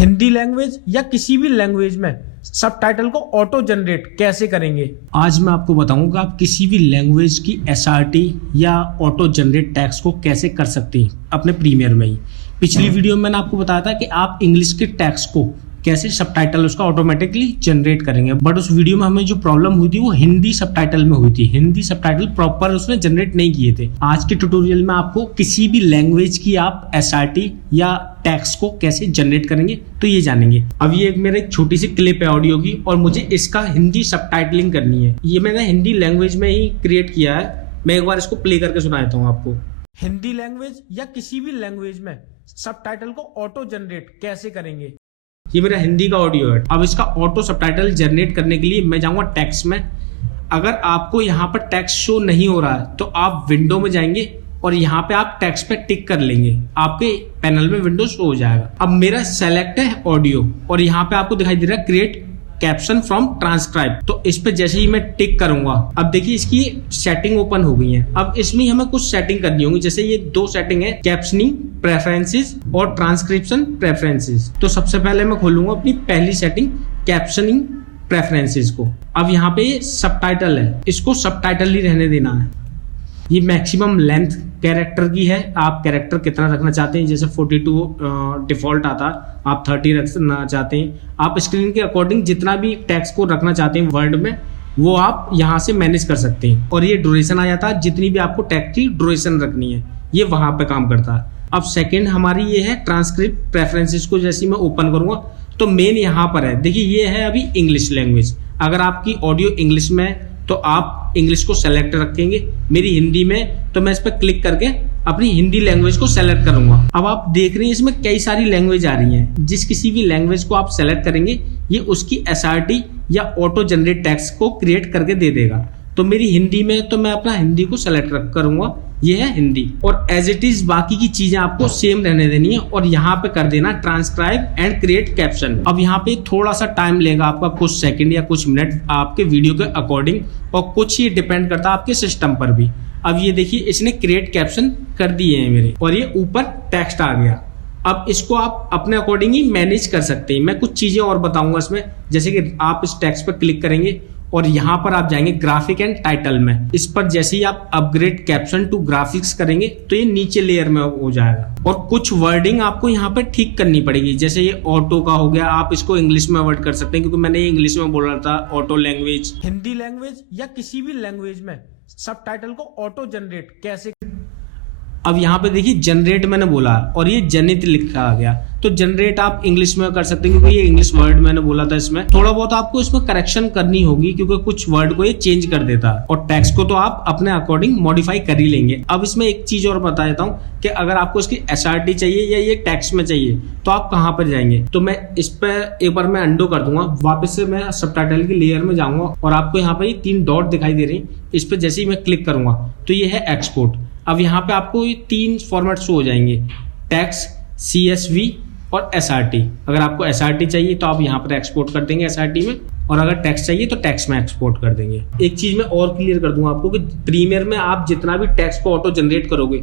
Hindi language या किसी भी लैंग्वेज में सबटाइटल को ऑटो जनरेट कैसे करेंगे। आज मैं आपको बताऊंगा आप किसी भी लैंग्वेज की एसआरटी या ऑटो जनरेट टैक्स को कैसे कर सकते हैं अपने प्रीमियर में ही। पिछली वीडियो में मैंने आपको बताया था कि आप इंग्लिश के टैक्स को कैसे सबटाइटल उसका ऑटोमेटिकली जनरेट करेंगे, बट उस वीडियो में हमें जो प्रॉब्लम हुई थी वो हिंदी सबटाइटल में हुई थी। हिंदी सबटाइटल प्रॉपर उसने जनरेट नहीं किए थे। आज के ट्यूटोरियल में आपको किसी भी लैंग्वेज की आप एसआरटी या टैक्स को कैसे जनरेट करेंगे तो ये जानेंगे। अब ये मेरे एक छोटी सी क्लिप है ऑडियो की और मुझे इसका हिंदी सबटाइटलिंग करनी है। ये मैंने हिंदी लैंग्वेज में ही क्रिएट किया है। मैं एक बार इसको प्ले करके सुना देता हूँ आपको। हिंदी लैंग्वेज या किसी भी लैंग्वेज में सबटाइटल को ऑटो जनरेट कैसे करेंगे। ये मेरा हिंदी का ऑडियो है। अब इसका ऑटो सबटाइटल जनरेट करने के लिए मैं जाऊंगा टेक्स्ट में। अगर आपको यहाँ पर टेक्स्ट शो नहीं हो रहा है तो आप विंडो में जाएंगे और यहाँ पे आप टेक्स्ट पे टिक कर लेंगे, आपके पैनल में विंडो शो हो जाएगा। अब मेरा सेलेक्ट है ऑडियो और यहाँ पे आपको दिखाई दे रहा है क्रिएट कैप्शन फ्रॉम ट्रांसक्राइब। तो इस पे जैसे ही मैं टिक करूंगा अब देखिए इसकी सेटिंग ओपन हो गई है। अब इसमें हमें कुछ सेटिंग करनी होगी, जैसे ये दो सेटिंग है, कैप्शनिंग प्रेफरेंसेस और ट्रांसक्रिप्शन प्रेफरेंसेस। तो सबसे पहले मैं खोलूंगा अपनी पहली सेटिंग कैप्शनिंग प्रेफरेंसेस को। अब यहाँ पे सबटाइटल है, इसको सबटाइटल ही रहने देना है। ये मैक्सिमम लेंथ कैरेक्टर की है, आप कैरेक्टर कितना रखना चाहते हैं, जैसे 42 डिफॉल्ट आता है, आप 30 रखना चाहते हैं। आप स्क्रीन के अकॉर्डिंग जितना भी टेक्स्ट को रखना चाहते हैं वर्ड में वो आप यहाँ से मैनेज कर सकते हैं। और ये ड्यूरेशन आ जाता है, जितनी भी आपको टेक्स्ट की ड्यूरेशन रखनी है ये वहां पे काम करता है। अब सेकेंड हमारी ये है ट्रांसक्रिप्ट प्रेफरेंसेस को जैसे मैं ओपन करूंगा तो मेन यहाँ पर है, देखिए ये है अभी इंग्लिश लैंग्वेज। अगर आपकी ऑडियो इंग्लिश में है तो आप इंग्लिश को सेलेक्ट रखेंगे, मेरी हिंदी में तो मैं इस पर क्लिक करके अपनी हिंदी लैंग्वेज को सेलेक्ट करूंगा। अब आप देख रहे हैं इसमें कई सारी लैंग्वेज आ रही हैं। जिस किसी भी लैंग्वेज को आप सेलेक्ट करेंगे ये उसकी एसआरटी या ऑटो जनरेट टेक्स्ट को क्रिएट करके दे देगा। तो मेरी हिंदी में तो मैं अपना हिंदी को सेलेक्ट करूंगा, ये है हिंदी। और एज इट इज बाकी की चीजें आपको सेम रहने देनी है और यहाँ पे कर देना ट्रांसक्राइब एंड क्रिएट कैप्शन। अब यहाँ पे थोड़ा सा टाइम लेगा आपका, कुछ सेकंड या कुछ मिनट आपके वीडियो के अकॉर्डिंग, और कुछ ये डिपेंड करता है आपके सिस्टम पर भी। अब ये देखिए इसने क्रिएट कैप्शन कर दिए हैं मेरे और ये ऊपर टेक्स्ट आ गया। अब इसको आप अपने अकॉर्डिंग ही मैनेज कर सकते हैं। मैं कुछ चीजें और बताऊंगा इसमें, जैसे कि आप इस टेक्स्ट पर क्लिक करेंगे और यहाँ पर आप जाएंगे ग्राफिक एंड टाइटल में। इस पर जैसे ही आप अपग्रेड कैप्शन टू ग्राफिक्स करेंगे तो ये नीचे लेयर में हो जाएगा। और कुछ वर्डिंग आपको यहाँ पर ठीक करनी पड़ेगी, जैसे ये ऑटो का हो गया, आप इसको इंग्लिश में वर्ड कर सकते हैं क्योंकि मैंने ये इंग्लिश में बोल रहा था ऑटो लैंग्वेज। हिंदी लैंग्वेज या किसी भी लैंग्वेज में सबटाइटल को ऑटो जनरेट कैसे। अब यहाँ पे देखिए जनरेट मैंने बोला और ये जनित लिखा आ गया, तो जनरेट आप इंग्लिश में कर सकते हैं क्योंकि ये इंग्लिश वर्ड मैंने बोला था। इसमें थोड़ा बहुत आपको इसमें करेक्शन करनी होगी क्योंकि कुछ वर्ड को ये चेंज कर देता है और टेक्स्ट को तो आप अपने अकॉर्डिंग मॉडिफाई कर ही लेंगे। अब इसमें एक चीज और बता देता हूँ कि अगर आपको इसकी एसआरटी चाहिए या ये टेक्स्ट में चाहिए तो आप कहाँ पर जाएंगे। तो मैं इस पर एक बार मैं अंडो कर दूंगा, वापस से मैं सबटाइटल की लेयर में जाऊंगा और आपको यहाँ पे 3 डॉट दिखाई दे रही है, इस पर जैसे ही मैं क्लिक करूंगा तो ये है एक्सपोर्ट। अब यहाँ पे आपको ये 3 फॉर्मेट शो हो जाएंगे, टेक्स्ट, CSV और SRT। अगर आपको SRT चाहिए तो आप यहाँ पर एक्सपोर्ट कर देंगे SRT में, और अगर टेक्स्ट चाहिए तो टेक्स्ट में एक्सपोर्ट कर देंगे। एक चीज मैं और क्लियर कर दूंगा आपको कि प्रीमियर में आप जितना भी टेक्स्ट को ऑटो जनरेट करोगे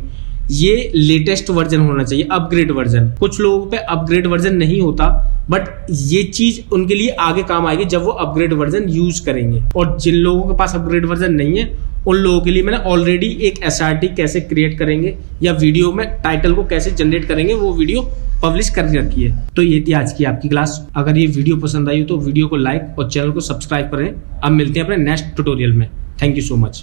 ये लेटेस्ट वर्जन होना चाहिए, अपग्रेड वर्जन। कुछ लोगों पे अपग्रेड वर्जन नहीं होता, बट ये चीज उनके लिए आगे काम आएगी जब वो अपग्रेड वर्जन यूज करेंगे। और जिन लोगों के पास अपग्रेड वर्जन नहीं है उन लोगों के लिए मैंने ऑलरेडी एक एसआरटी कैसे क्रिएट करेंगे या वीडियो में टाइटल को कैसे जनरेट करेंगे वो वीडियो पब्लिश कर रखी है। तो ये थी आज की आपकी क्लास। अगर ये वीडियो पसंद आई हो तो वीडियो को लाइक और चैनल को सब्सक्राइब करें। अब मिलते हैं अपने नेक्स्ट ट्यूटोरियल में। Thank you so much.